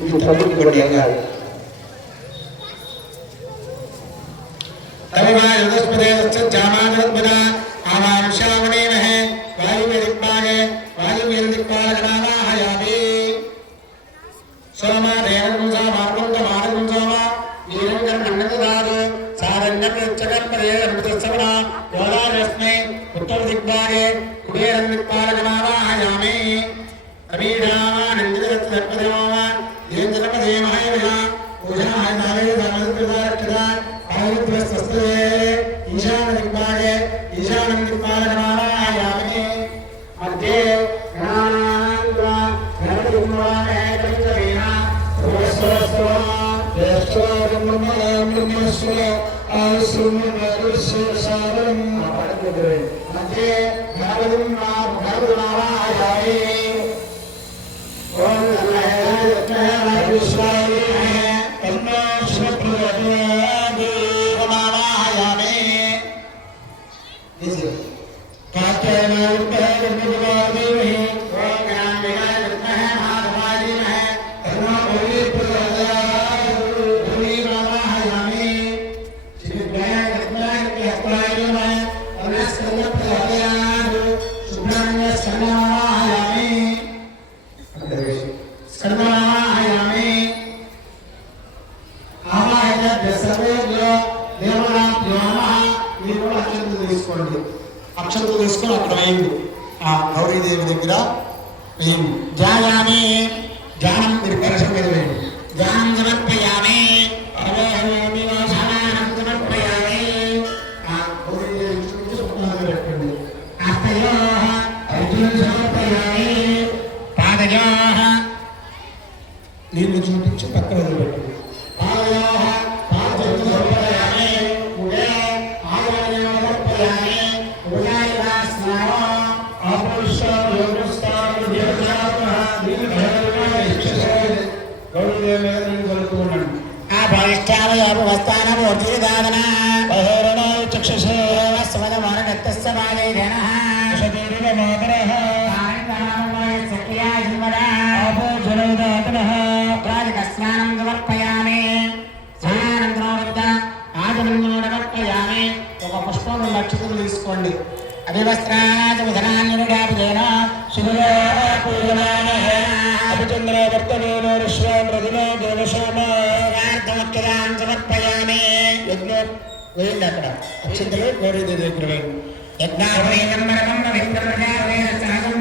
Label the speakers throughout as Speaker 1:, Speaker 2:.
Speaker 1: ఇది తగ్గుకి కూడా ఏం ईशानदिग्भागे
Speaker 2: ईशानदिग्भागनाय यामहे मध्ये गणानां त्वा गणपतिगुणवामहे पञ्चमेन स्वस्वस्व ज्येष्ठो ब्रह्मणां ब्रह्मस्व आयुष्मनुष्यसारं मध्ये गणपतिं गणपतिनामायामहे ओम नमः विश्वाय గణపతిగుణవామే పంచమేన సోస్తోస్తో మధ్యే గణపతిం గణపతిమావాహయామి ఓం స్కర్మాయామి అక్షంతలు తీసుకోండి అక్షంతలు తీసుకొని అక్కడ వేయండి ఆ గౌరీదేవి దగ్గర వేయండి ధ్యాయామి ధ్యానం మీరు కలశం మీద వేయండి ధ్యానం సమర్పయామి గౌరవదేవ నీళ్ళు కలుపుతూ ఉండండి ఆ భవిష్టావయోపవస్థానమూర్తిదాదన చక్షుషే స్వదమాన దత్తస్య బాలైరేణ శతీరివ మాతరః ఆనందనామయ సఖ్యా జన్మదా ఆపో జనోదాతనః రాజకస్నానం సమర్పయామి స్నానానంతరం ఆజనందనోడమర్పయామి ఒక పుష్పం లక్షితులు తీసుకోండి అభివస్త్రాజముధనాన్యుడాపుజేన శివులో పూజమానః అభిచంద్ర వర్తనేన దేవశోమార్థమక్షరాన్ సమర్పయామి యజ్ఞో వేయండి అక్కడ అక్షంతలు గౌరీదేవి దగ్గర వేయండి యజ్ఞావేనం మరణం రవీంద్రప్రజావేన సహజం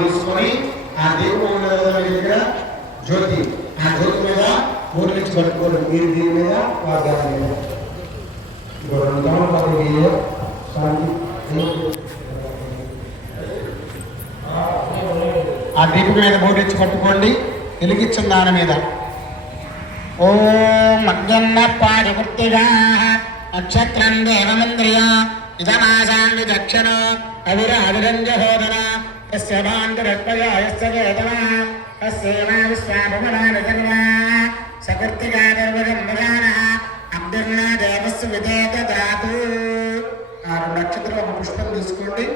Speaker 2: తీసుకొని ఆ దేవుడు దగ్గర జ్యోతి ఆ జ్యోతి మీద ఊరి నుంచి మీరు దీని మీద వాగ్దానం మీద. ఇంకో రెండు తమలపాకులు శాంతి ఆ దీపం మీద బోటిచ్చి పట్టుకోండి. వెలిగించిన దాని మీద. ఓం అగ్యన్న పాడివృత్తిగా నక్షత్రం దేవమంద్రియ ఇదమాసాంగి దక్షిణ అవిర అవిరంజ హోదన. యస్య దాతు ఆ రెండు నక్షత్రం ఒక పుష్పం తీసుకోండి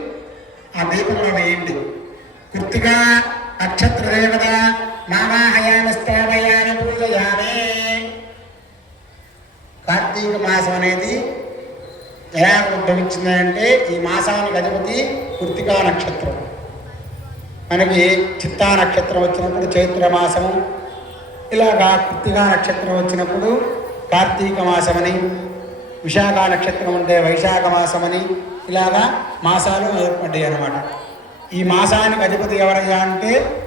Speaker 2: ఆ దీపంలో వేయండి నక్షత్ర దేవత నామాహయామి స్థాపయామి కార్తీక మాసం అనేది ఎలా ఉద్భవించిందంటే ఈ మాసానికి అధిపతి కృతికా నక్షత్రం మనకి చిత్తా నక్షత్రం వచ్చినప్పుడు చైత్రమాసము ఇలాగా కృత్తికా నక్షత్రం వచ్చినప్పుడు కార్తీక మాసమని విశాఖ నక్షత్రం ఉంటే వైశాఖ మాసమని ఇలాగా మాసాలు ఏర్పడ్డాయి అన్నమాట. ఈ మాసానికి అధిపతి ఎవరయ్యా అంటే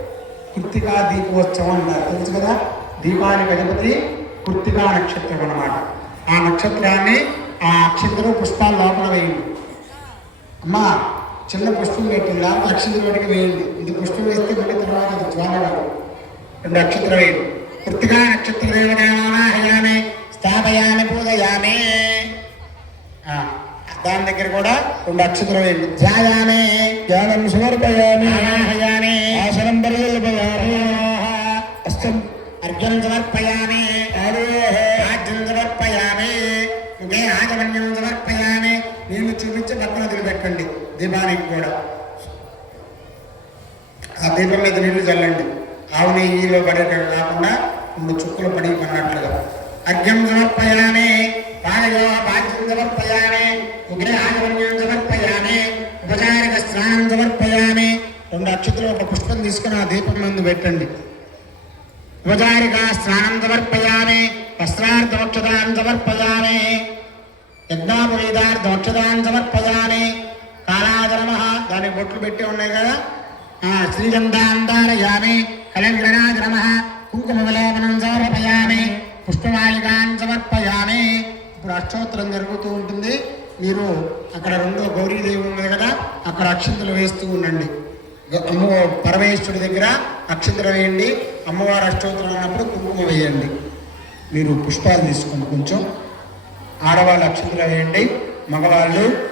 Speaker 2: కృత్తికా దీపోత్సవం అన్నారు. తెలుసు కదా? దీపానికి అధిపతి కృత్తికా నక్షత్రం అన్నమాట. ఆ నక్షత్రాన్ని ఆ నక్షత్రం పుష్పాలు లోపల వేయండి. అమ్మా చిన్న పుష్పం పెట్టిందా? అక్షంతలు వాటికి వేయండి. ఇది పుష్పం వేస్తే మళ్ళీ తర్వాత అది జ్వాల రెండు అక్షంతలు వేయండి. కృతిగా నక్షత్ర పూజయామి దాని దగ్గర కూడా రెండు అక్షంతలు వేయండి. ధ్యాయామి
Speaker 1: ధ్యానం సమర్పయామి. ఆసనం పరికల్పయామి హస్తం
Speaker 2: అర్ఘ్యం సమర్పయామి. దీపానికి కూడా. ఆ దీపం మీద నీళ్ళు చల్లండి. ఆవు నెయ్యిలో పడేటట్టు కాకుండా రెండు చుక్కలు పడి పడినట్లుగా అర్ఘ్యం సమర్పయానే పాదయో పాద్యం సమర్పయానే ఉగ్రే ఆచమన్యం సమర్పయానే ఉపచారిక స్నానం సమర్పయానే రెండు అక్షతులు ఒక పుష్పం తీసుకుని ఆ దీపం ముందు పెట్టండి. ఉపచారిక స్నానం సమర్పయానే సమర్పయామి సమర్పయానే సమర్పయామి యజ్ఞాపవేదార్థమక్షతాం సమర్ప బొట్లు పెట్టి ఉన్నాయి కదా ఆ, కుంకుమవలోకనం సమర్పయామి పుష్పమాలికాన్ సమర్పయామి. ఇప్పుడు అష్టోత్తరం జరుగుతూ ఉంటుంది. మీరు అక్కడ రెండో గౌరీదేవి ఉంది కదా అక్కడ అక్షంతలు వేస్తూ ఉండండి. అమ్మ పరమేశ్వరుడి దగ్గర అక్షంతలు వేయండి. అమ్మవారు అష్టోత్తరం అన్నప్పుడు కుంకుమ వేయండి. మీరు పుష్పాలు తీసుకోండి కొంచెం ఆడవాళ్ళు అక్షంతలు వేయండి. మగవాళ్ళు